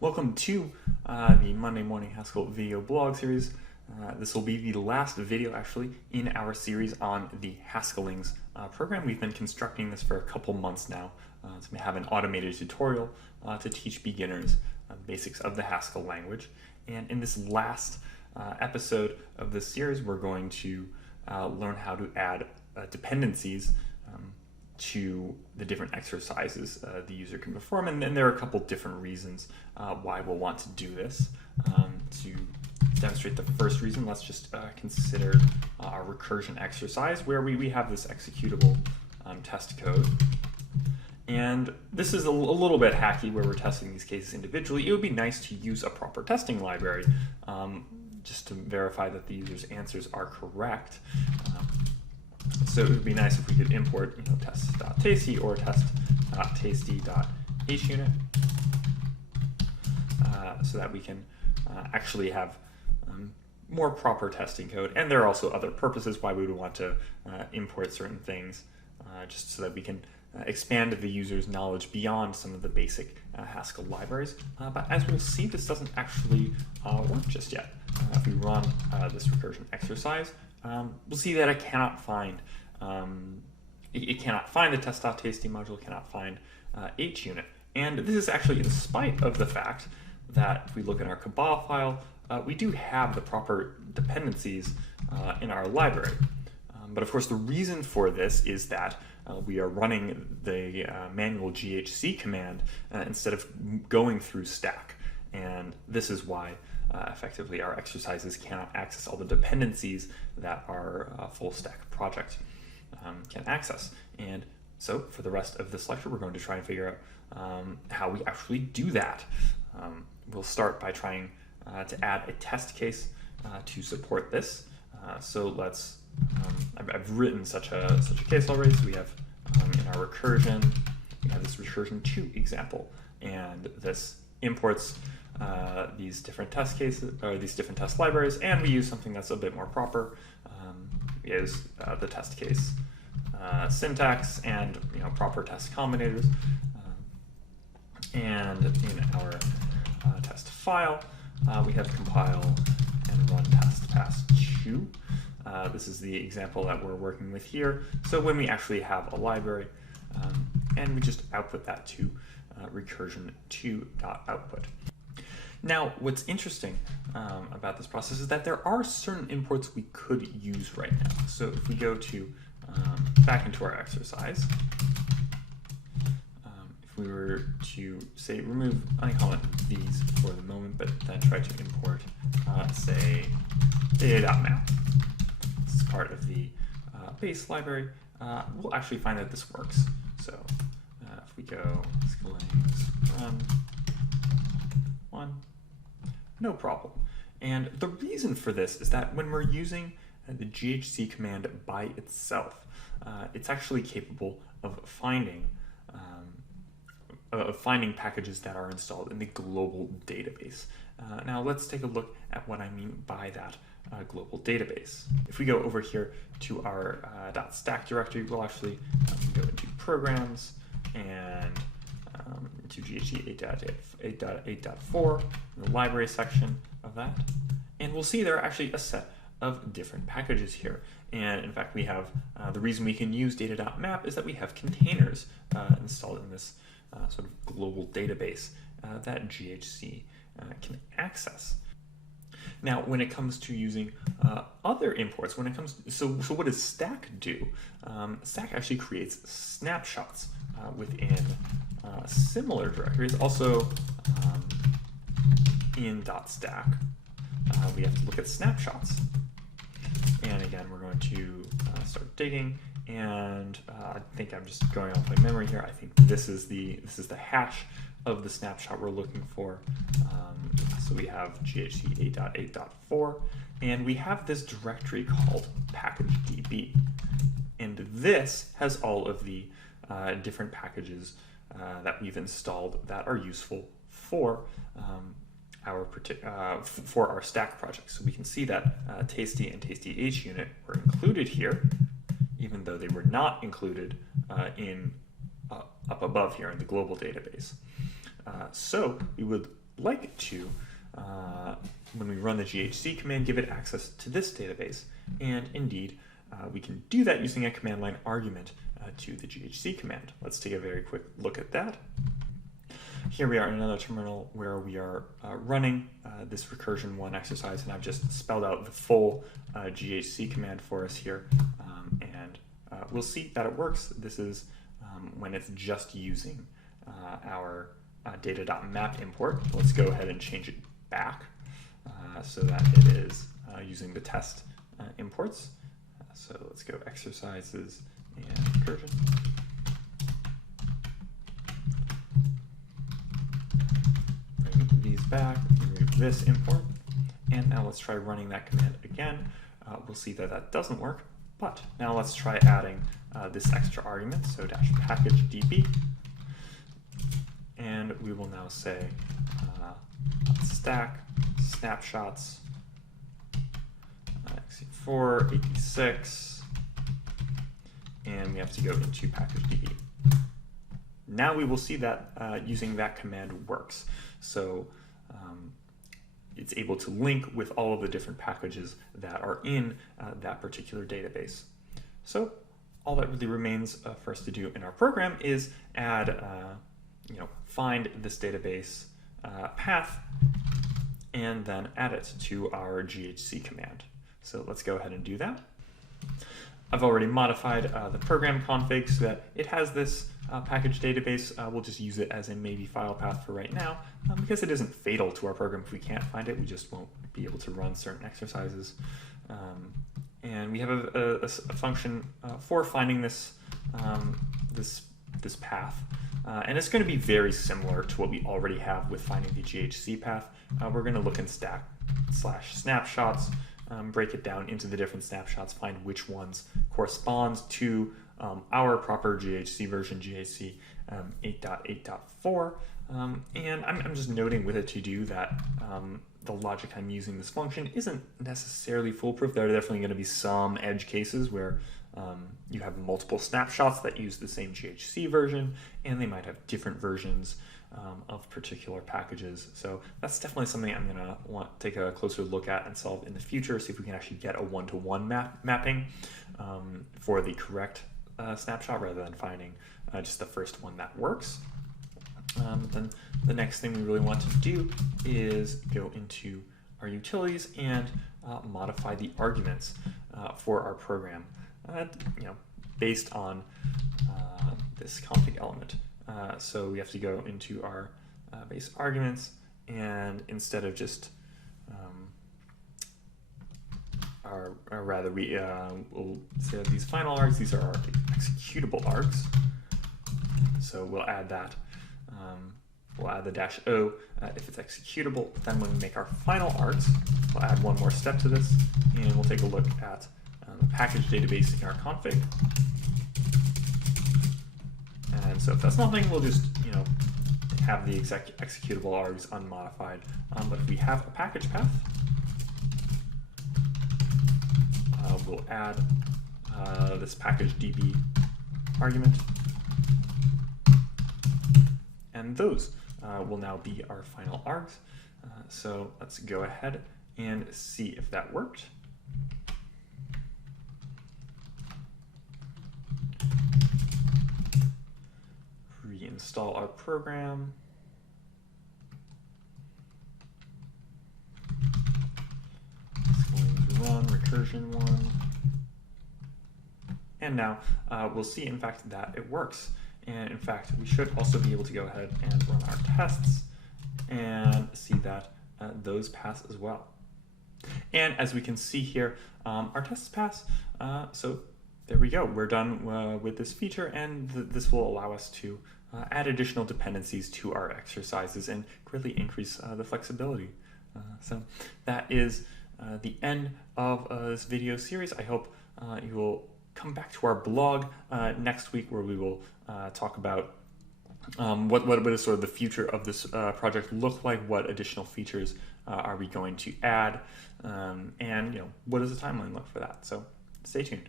Welcome to the Monday Morning Haskell video blog series. This will be the last video actually in our series on the Haskellings program. We've been constructing this for a couple months now. So we have an automated tutorial to teach beginners the basics of the Haskell language. And in this last episode of this series, we're going to learn how to add dependencies to the different exercises the user can perform, and then there are a couple different reasons why we'll want to do this. To demonstrate the first reason, let's just consider our recursion exercise where we have this executable test code. And this is a little bit hacky where we're testing these cases individually. It would be nice to use a proper testing library just to verify that the user's answers are correct. So it would be nice if we could import test.tasty or test.tasty.hunit so that we can actually have more proper testing code. And there are also other purposes why we would want to import certain things, just so that we can expand the user's knowledge beyond some of the basic Haskell libraries. But as we'll see, this doesn't actually work just yet. If we run this recursion exercise, we'll see that it cannot find the test.tasty module, cannot find hunit. And this is actually in spite of the fact that if we look in our Cabal file, we do have the proper dependencies in our library. But of course, the reason for this is that we are running the manual GHC command instead of going through stack. And this is why effectively our exercises cannot access all the dependencies that our full stack project can access. And so for the rest of this lecture, we're going to try and figure out how we actually do that. We'll start by trying to add a test case to support this. So let's, I've written such a case already. So we have in our recursion, we have this recursion2 example, and this imports these different test cases, or these different test libraries, and we use something that's a bit more proper. Is the test case syntax and proper test combinators. And in our test file, we have compile and run test pass2. This is the example that we're working with here. So when we actually have a library, and we just output that to recursion2.output. Now, what's interesting about this process is that there are certain imports we could use right now. So if we go to back into our exercise, if we were to say remove uncomment these for the moment, but then try to import say data.map. This is part of the base library. We'll actually find that this works. So if we go Haskellings run one, no problem. And the reason for this is that when we're using the GHC command by itself, it's actually capable of finding packages that are installed in the global database. Now let's take a look at what I mean by that global database. If we go over here to our .stack directory, we'll actually go into programs and to GHC 8.8.4, the library section of that. And we'll see there are actually a set of different packages here. And in fact, we have the reason we can use data.map is that we have containers installed in this sort of global database that GHC can access. Now, when it comes to using other imports, so what does stack do? Stack actually creates snapshots within similar directories. Also in .stack, we have to look at snapshots. And again, we're going to start digging, and I think I'm just going off my memory here. I think this is the hash of the snapshot we're looking for. So we have GHC 8.8.4, and we have this directory called package.db. And this has all of the different packages that we've installed that are useful for our stack project. So we can see that Tasty and Tasty hunit were included here, even though they were not included up above here in the global database. So we would like to, when we run the ghc command, give it access to this database. And indeed, we can do that using a command line argument to the ghc command. Let's take a very quick look at that. Here we are in another terminal where we are running this recursion 1 exercise, and I've just spelled out the full ghc command for us here, and we'll see that it works. This is when it's just using our data.map import. Let's go ahead and change it back so that it is using the test imports. So let's go exercises and recursion. Bring these back, remove this import, and now let's try running that command again. We'll see that that doesn't work, but now let's try adding this extra argument, so dash package db, and we will now say stack snapshots x4 86, and we have to go into package db. Now we will see that using that command works. So it's able to link with all of the different packages that are in that particular database. So all that really remains for us to do in our program is add, find this database path and then add it to our ghc command. So let's go ahead and do that. I've already modified the program config so that it has this package database. We'll just use it as a maybe file path for right now, because it isn't fatal to our program. If we can't find it, we just won't be able to run certain exercises. And we have a function for finding this this path. And it's going to be very similar to what we already have with finding the ghc path. We're going to look in stack/snapshots, break it down into the different snapshots, find which ones correspond to our proper ghc version, ghc 8.8.4. And I'm just noting with a to-do that the logic I'm using this function isn't necessarily foolproof. There are definitely going to be some edge cases where you have multiple snapshots that use the same ghc version, and they might have different versions of particular packages. So that's definitely something I'm going to want to take a closer look at and solve in the future, see if we can actually get a one-to-one mapping for the correct snapshot rather than finding just the first one that works. Then the next thing we really want to do is go into our utilities and modify the arguments for our program, based on this config element. So we have to go into our base arguments, and instead of just, or rather we'll say that these final args, these are our executable args. So we'll add that. We'll add the -o if it's executable. Then when we make our final args, we'll add one more step to this, and we'll take a look at the package database in our config. And so if that's nothing, we'll just have the executable args unmodified. But if we have a package path, we'll add this package db argument, and those will now be our final args. So let's go ahead and see if that worked. Reinstall our program. It's going to run recursion 1. And now we'll see, in fact, that it works. And in fact, we should also be able to go ahead and run our tests and see that those pass as well. And as we can see here, our tests pass. So there we go. We're done with this feature, and this will allow us to add additional dependencies to our exercises and greatly increase the flexibility. So that is the end of this video series. I hope you will come back to our blog next week, where we will talk about what is sort of the future of this project look like, what additional features are we going to add, and what does the timeline look for that. So stay tuned.